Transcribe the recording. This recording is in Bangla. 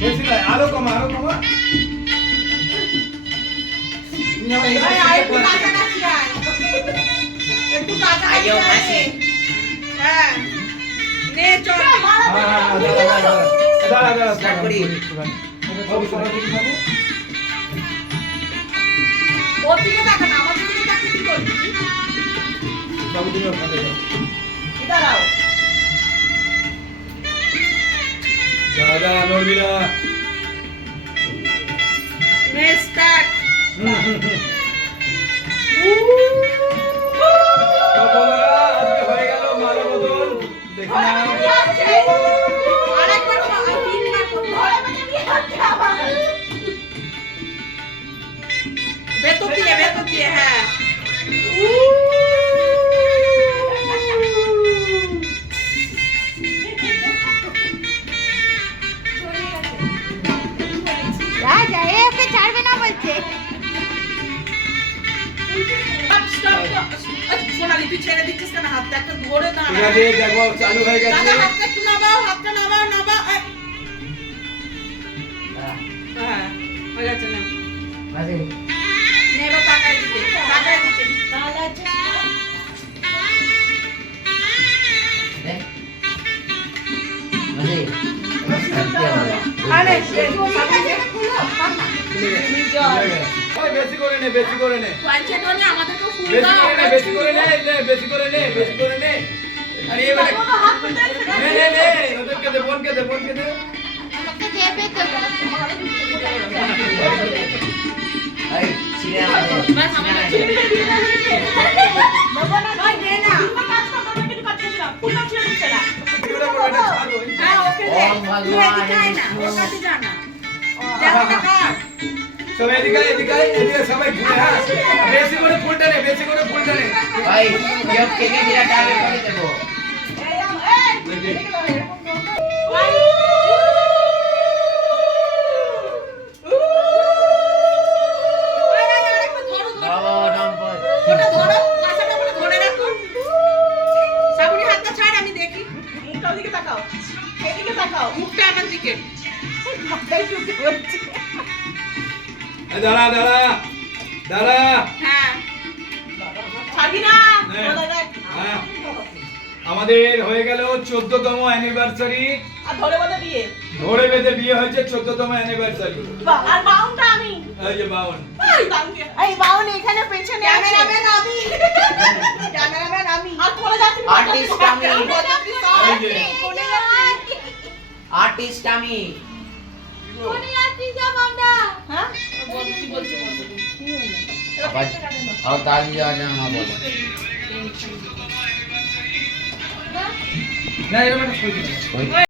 বেশি নয়, আরো কমা, আরো কমা। একটু কাছাকাছি আয়। একটু কাছাকাছি আয়। হ্যাঁ নে চল। দাঁড়া, Start করি। বাবু, সরা দেখি বাবু। ওর দিকে তাকা না, আমার দিকে তাকিয়ে কি করবি? বাবু, তুমি ওখানে যাও। দাঁড়াও। দাদা, নড়বি না। নে স্টার্ট। তো বন্ধুরা, আজকে হয়ে গেল মালা বদল। দেখি না। আরেকবার করো, আর তিনবার করো। ভেতর দিয়ে হ্যাঁ। রাজা এ ওকে ছাড়বে না বলছে। স্টপ। সোনালি তুই ছেড়ে দিচ্ছিস কেন হাতটা? একটা ধরে দাঁড়া। ঠিক আছে, দেখো চালু হয়ে গেছে। দাদা হাতটা একটু নামাও, হাতটা নামাও। হ্যাঁ হয়ে গেছে না। নে এবার তাকাই দিতে। তাহলে আছে আরে ওই বেশি করে নে, বেশি করে নে। পঞ্চায়েত হলে আমাদেরকে ফুল বেশি দাও। করে নে, বেশি করে নে, বেশি করে নে, বেশি করে নে। আরে এবারে নে, ওদেরকে দে, বোনকে দে। আমাকে চেপে দেবো। এই ছিড়ে আমাদের বাস আমাদের ছেড়ে দে। ওই দে না। হ্যাঁ ওকে দে। ওম ভগবান তুই এদিকে আয় না, ওর কাছে যা না। জায়গাটা কাট। সবাই এদিকে সবাই ঘুরে, হ্যাঁ। বেশি করে ফুলটা নে, বেশি করে ফুলটা নে। ভাই কেক কেকে দিলা টাইমে করে দেব ওই রাজা আরেকটু ধরো। বাবা নম্বর ওটা ধরো, কাঁচাটা ওটা ধরে রাখো। সাবুনি হাতটা ছাড়, আমি দেখি। মুখটা ওদিকে তাকাও। এদিকে তাকাও। মুখটা আমার দিকে। এই দাঁড়া। হ্যাঁ। ছাড়বি না। নে। বলে দেখ। হ্যাঁ। আমাদের হয়ে গেল 14তম অ্যানিভার্সারি। আর ধরে বলে বিয়ে। ধরে বেঁধে বিয়ে হয়েছে 14তম অ্যানিভার্সারি। আর বাউনটা আমি। এই যে বাউন। এই বাউন এখানে পেছনে আছে। ক্যামেরাম্যান আমি। আর কোলে যাচ্ছি। আর্টিস্ট আমি এই যে। কোলে যাচ্ছি। আর্টিস্ট আমি কোনে যাচ্ছিস যাব আমরা? হ্যাঁ? কি বলছি? আবার আর তালি দেওয়া যাবে না বলো না, এরকম একটা ছবি তুলে। ওই ওই